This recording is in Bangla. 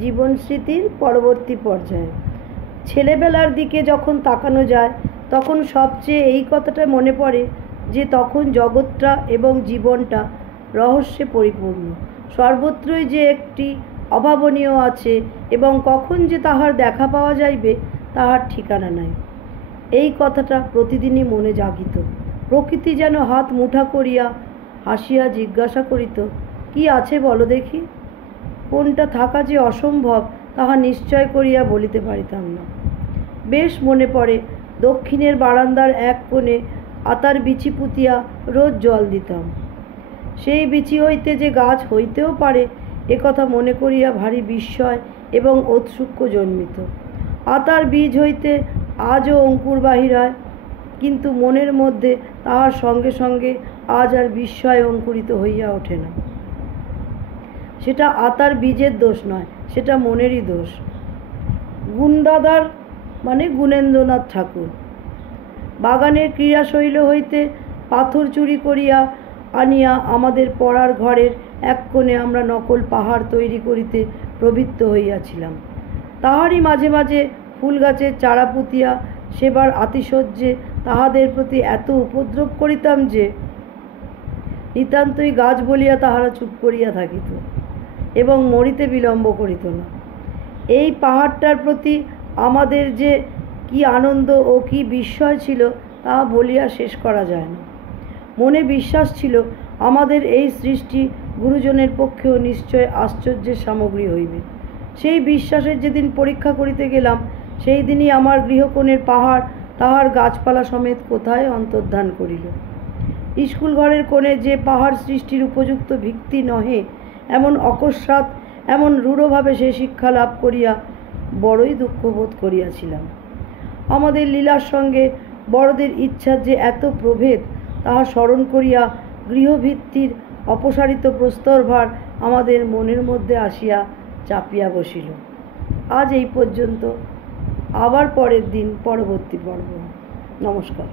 জীবন স্মৃতির পরবর্তী পর্যায়ে। ছেলেবেলার দিকে যখন তাকানো যায় তখন সবচেয়ে এই কথাটা মনে পড়ে যে তখন জগৎটা এবং জীবনটা রহস্যে পরিপূর্ণ। সর্বত্রই যে একটি অভাবনীয় আছে এবং কখন যে তাহার দেখা পাওয়া যাইবে তাহার ঠিকানা নাই। এই কথাটা প্রতিদিনই মনে জাগিত। প্রকৃতি যেন হাত মুঠা করিয়া হাসিয়া জিজ্ঞাসা করিত, কি আছে বলো দেখি। কোনটা থাকা যে অসম্ভব তাহা নিশ্চয় করিয়া বলিতে পারিতাম না। বেশ মনে পড়ে দক্ষিণের বারান্দার এক কোণে আতার বিচি পুঁতিয়া রোজ জল দিতাম। সেই বিচি হইতে যে গাছ হইতেও পারে একথা মনে করিয়া ভারী বিস্ময় এবং ঔৎসুক্য জন্মিত। আতার বীজ হইতে আজও অঙ্কুর বাহির হয়, কিন্তু মনের মধ্যে তাহার সঙ্গে সঙ্গে আজ আর বিস্ময় অঙ্কুরিত হইয়া ওঠে না। সেটা আতার বীজের দোষ নয়, সেটা মনেরই দোষ। গুণদাদার মানে গুণেন্দ্রনাথ ঠাকুর বাগানের ক্রীড়াশৈল হইতে পাথর চুরি করিয়া আনিয়া আমাদের পড়ার ঘরের এক কোণে আমরা নকল পাহাড় তৈরি করিতে প্রবৃত্ত হইয়াছিলাম। তাহারই মাঝে মাঝে ফুল গাছের চারা পুঁতিয়া সেবার আতিশয্যে তাহাদের প্রতি এত উপদ্রব করিতাম যে নিতান্তই গাছ বলিয়া তাহারা চুপ করিয়া থাকিত এবং মরিতে বিলম্ব করিত না। এই পাহাড়টার প্রতি আমাদের যে কি আনন্দ ও কি বিস্ময় ছিল তাহা বলিয়া শেষ করা যায় না। মনে বিশ্বাস ছিল আমাদের এই সৃষ্টি গুরুজনের পক্ষেও নিশ্চয় আশ্চর্যের সামগ্রী হইবে। সেই বিশ্বাসের যেদিন পরীক্ষা করিতে গেলাম সেই দিনই আমার গৃহকোণের পাহাড় তাহার গাছপালা সমেত কোথায় অন্তর্ধান করিল। স্কুল ঘরের কোণে যে পাহাড় সৃষ্টির উপযুক্ত ভিত্তি নহে এমন অকস্মাৎ এমন রূঢ়ভাবে সে শিক্ষা লাভ করিয়া বড়ই দুঃখবোধ করিয়াছিলাম। আমাদের লীলার সঙ্গে বড়দের ইচ্ছার যে এত প্রভেদ তাহা স্মরণ করিয়া গৃহভিত্তির অপসারিত প্রস্তরভার আমাদের মনের মধ্যে আসিয়া চাপিয়া বসিল। আজ এই পর্যন্ত, আবার পরের দিন পরবর্তী পর্ব। নমস্কার।